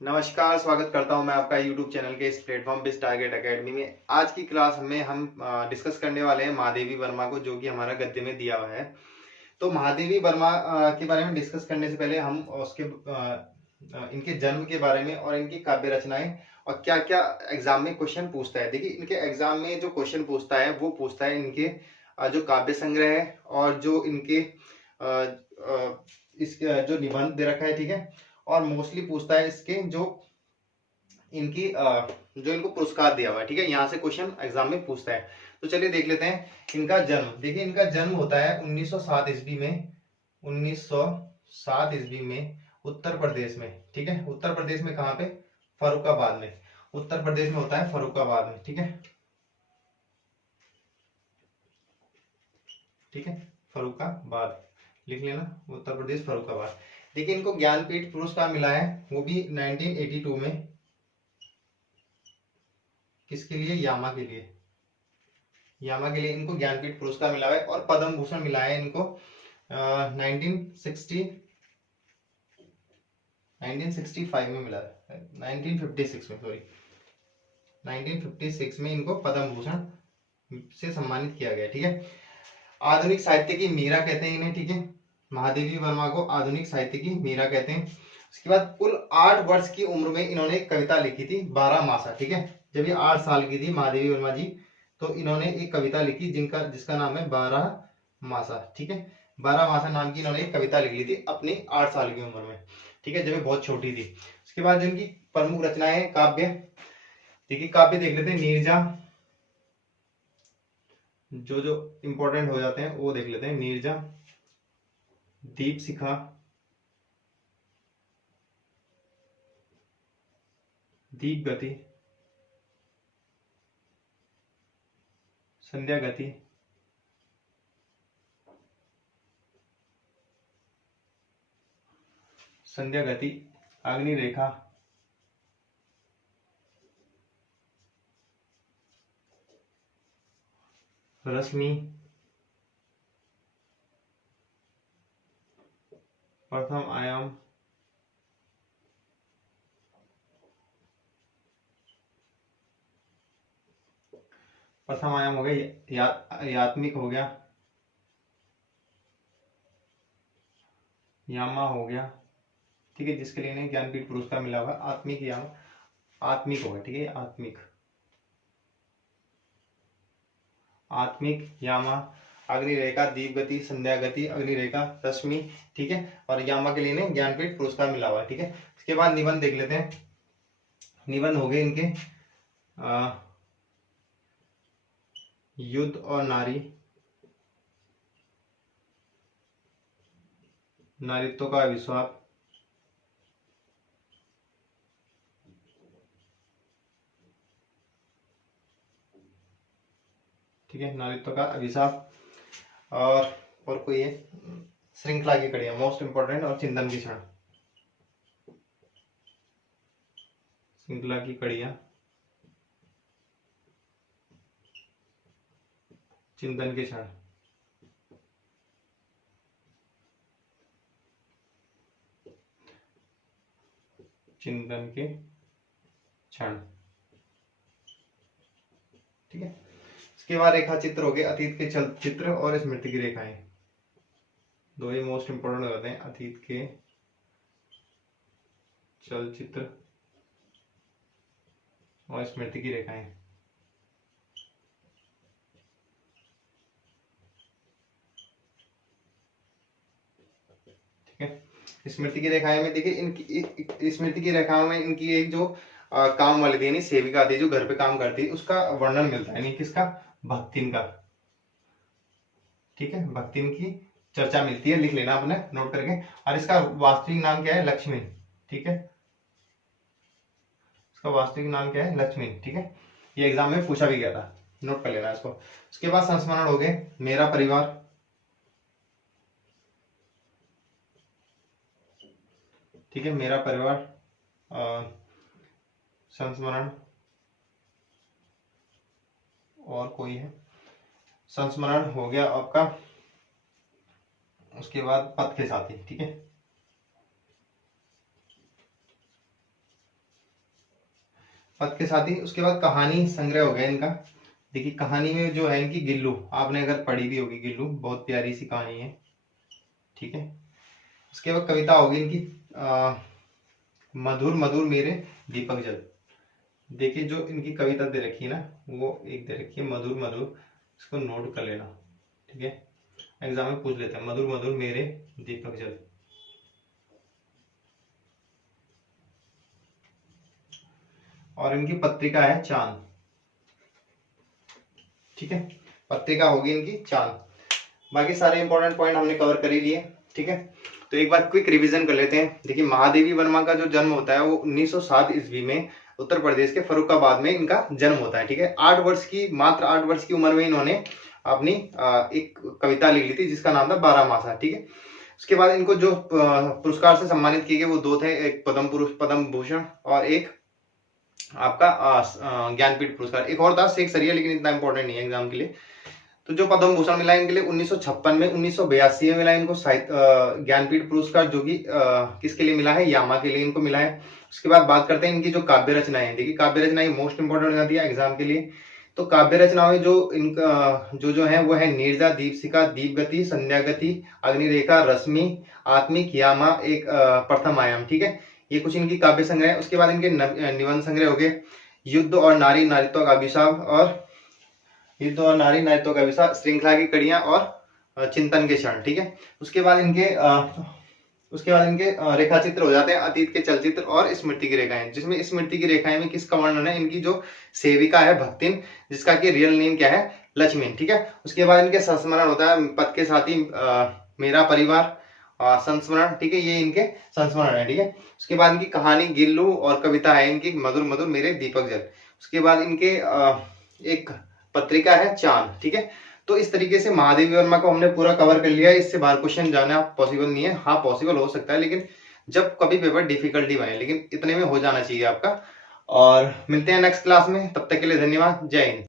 नमस्कार, स्वागत करता हूं मैं आपका YouTube चैनल के इस प्लेटफॉर्म पे टारगेट एकेडमी में। आज की क्लास में हम डिस्कस करने वाले हैं महादेवी वर्मा को, जो कि हमारा गद्य में दिया हुआ है। तो महादेवी वर्मा के बारे में डिस्कस करने से पहले हम उसके इनके जन्म के बारे में और इनकी काव्य रचनाएं और क्या क्या एग्जाम में क्वेश्चन पूछता है। देखिए, इनके एग्जाम में जो क्वेश्चन पूछता है वो पूछता है इनके जो काव्य संग्रह है और जो इनके इसके जो निबंध दे रखा है, ठीक है। और मोस्टली पूछता है इसके जो इनकी जो इनको पुरस्कार दिया हुआ है, ठीक है। यहाँ से क्वेश्चन एग्जाम में पूछता है। तो चलिए देख लेते हैं इनका जन्म। देखिए, इनका जन्म होता है 1907 ईस्वी में। 1907 ईस्वी में उत्तर प्रदेश में, ठीक है। उत्तर प्रदेश में कहाँ पे? फर्रुखाबाद में। उत्तर प्रदेश में होता है फर्रुखाबाद में, ठीक है। ठीक है, फर्रुखाबाद लिख लेना, उत्तर प्रदेश फर्रुखाबाद। देखिए, इनको ज्ञानपीठ पुरस्कार मिला है, वो भी 1982 में। किसके लिए? यामा के लिए। यामा के लिए इनको ज्ञानपीठ पुरस्कार मिला है और पद्म भूषण मिला है इनको 1965 में मिला है। 1956 में, सॉरी, 1956 में इनको पद्म भूषण से सम्मानित किया गया, ठीक है। आधुनिक साहित्य की मीरा कहते हैं इन्हें, ठीक है। महादेवी वर्मा को आधुनिक साहित्य की मीरा कहते हैं। उसके बाद कुल 8 वर्ष की उम्र में इन्होंने एक कविता लिखी थी, 12 मासा, ठीक है। जब ये 8 साल की थी महादेवी वर्मा जी, तो इन्होंने एक कविता लिखी जिसका नाम है 12 मासा, ठीक है। 12 मासा नाम की इन्होंने एक कविता लिख ली थी अपनी 8 साल की उम्र में, ठीक है, जब ये बहुत छोटी थी। उसके बाद जो इनकी प्रमुख रचनाएं काव्य, देखिए काव्य देख लेते हैं। नीरजा, जो जो इंपॉर्टेंट हो जाते हैं वो देख लेते हैं। नीरजा, दीप शिखा, दीप गति, संध्या गति, संध्या गति, अग्नि रेखा, रश्मि, प्रथम आयाम, प्रथम आयाम हो गया, यात्मिक हो गया, यामा हो गया, ठीक है, जिसके लिए इन्हें ज्ञानपीठ पुरस्कार मिला हुआ। आत्मिक याम, आत्मिक होगा, ठीक है, आत्मिक, आत्मिक, यामा, अग्निरेखा, दीप गति, संध्या गति, अग्निरेखा, रश्मि, ठीक है। और यामा के लिए इन्हें ज्ञानपीठ पुरस्कार मिला हुआ है, ठीक है। इसके बाद निबंध देख लेते हैं। निबंध हो गए इनके युद्ध और नारी, नारित्व का अभिशाप, ठीक है, नारित्व का अभिशाप। और कोई है श्रृंखला की कड़ियां, मोस्ट इंपोर्टेंट, और चिंतन की क्षण, श्रृंखला की कड़ियां, चिंतन के क्षण, चिंतन के क्षण, ठीक है। इसके बाद रेखा चित्र हो गए, अतीत के चलचित्र और स्मृति की रेखाएं। दो ही मोस्ट इंपोर्टेंट हो जाते हैं, अतीत के चलचित्र और स्मृति की रेखाएं, ठीक है। स्मृति की रेखाएं में देखिए, इनकी स्मृति की रेखाओं में इनकी एक जो काम वाली थी, यानी सेविका थी जो घर पे काम करती, उसका वर्णन मिलता है, यानी किसका? भक्तिन का, ठीक है, भक्तिन की चर्चा मिलती है, लिख लेना आपने नोट करके। और इसका वास्तविक नाम क्या है? लक्ष्मी, ठीक है, इसका वास्तविक नाम क्या है? लक्ष्मी, ठीक है। ये एग्जाम में पूछा भी गया था, नोट कर लेना इसको। उसके बाद संस्मरण हो गए, मेरा परिवार, ठीक है, मेरा परिवार, संस्मरण, और कोई है, संस्मरण हो गया आपका। उसके बाद पथ के साथी, ठीक है, पद के साथ ही। उसके बाद कहानी संग्रह हो गया इनका। देखिए कहानी में जो है इनकी गिल्लू, आपने अगर पढ़ी भी होगी गिल्लू, बहुत प्यारी सी कहानी है, ठीक है। उसके बाद कविता होगी इनकी मधुर मधुर मेरे दीपक जल। देखिए जो इनकी कविता दे रखी है ना, वो एक दे रखी है मधुर मधुर, इसको नोट कर लेना, ठीक है। एग्जाम में पूछ लेते हैं, मधुर मधुर मेरे दीपक जल। और इनकी पत्रिका है चांद, ठीक है। पत्रिका होगी इनकी चांद। बाकी सारे इंपॉर्टेंट पॉइंट हमने कवर कर ही लिए, ठीक है। तो एक बार क्विक रिवीजन कर लेते हैं। देखिए महादेवी वर्मा का जो जन्म होता है वो 1907 ईस्वी में उत्तर प्रदेश के फरुखाबाद में इनका जन्म होता है, ठीक है। 8 वर्ष की, मात्र 8 वर्ष की उम्र में इन्होंने अपनी एक कविता लिख ली थी जिसका नाम था 12 मासा, ठीक है। उसके बाद इनको जो पुरस्कार से सम्मानित किए गए वो 2 थे, एक पद्म भूषण और एक आपका ज्ञानपीठ पुरस्कार। एक और था शेख सरिया, लेकिन इतना इंपॉर्टेंट नहीं है एग्जाम के लिए। तो जो पद्म भूषण मिला इनके लिए 1956 में, 1982 में मिला इनको ज्ञानपीठ पुरस्कार, जो कि किसके लिए मिला है, यामा के लिए इनको मिला है। उसके बाद बात करते हैं इनकी जो काव्य रचनाएं। देखिए काव्य रचनाएं मोस्ट इंपोर्टेंट हो जाती है एग्जाम के लिए। तो काव्य रचनाओं में जो इनका जो है वो है नीरजा, दीपशिखा, दीपगति, संध्यागति, अग्निरेखा, रश्मि, आत्मिक, यामा, एक प्रथम आयाम, ठीक है। ये कुछ इनकी काव्य संग्रह। उसके बाद इनके निबंध संग्रह हो गए, युद्ध और नारी नारित्व का अभिशाप, और युद्ध और नारी नारित्व का अभिशाप, श्रृंखला की कड़ियां, और चिंतन के क्षण, ठीक है। उसके बाद इनके रेखा चित्र हो जाते हैं, अतीत के चलचित्र और स्मृति की रेखाएं, जिसमें स्मृति की रेखाएं में किसका वर्णन है, इनकी जो सेविका है भक्तिन, जिसका कि रियल नेम क्या है, लक्ष्मी, ठीक है। उसके बाद इनके संस्मरण होता है, पद के साथ ही मेरा परिवार, संस्मरण, ठीक है, ये इनके संस्मरण है, ठीक है। उसके बाद इनकी कहानी गिल्लू, और कविता है इनकी मधुर मधुर मेरे दीपक जल। उसके बाद इनके एक पत्रिका है चांद, ठीक है। तो इस तरीके से महादेवी वर्मा को हमने पूरा कवर कर लिया है। इससे बाहर क्वेश्चन जाना पॉसिबल नहीं है, हाँ पॉसिबल हो सकता है, लेकिन जब कभी पेपर डिफिकल्टी बने, लेकिन इतने में हो जाना चाहिए आपका। और मिलते हैं नेक्स्ट क्लास में, तब तक के लिए धन्यवाद, जय हिंद।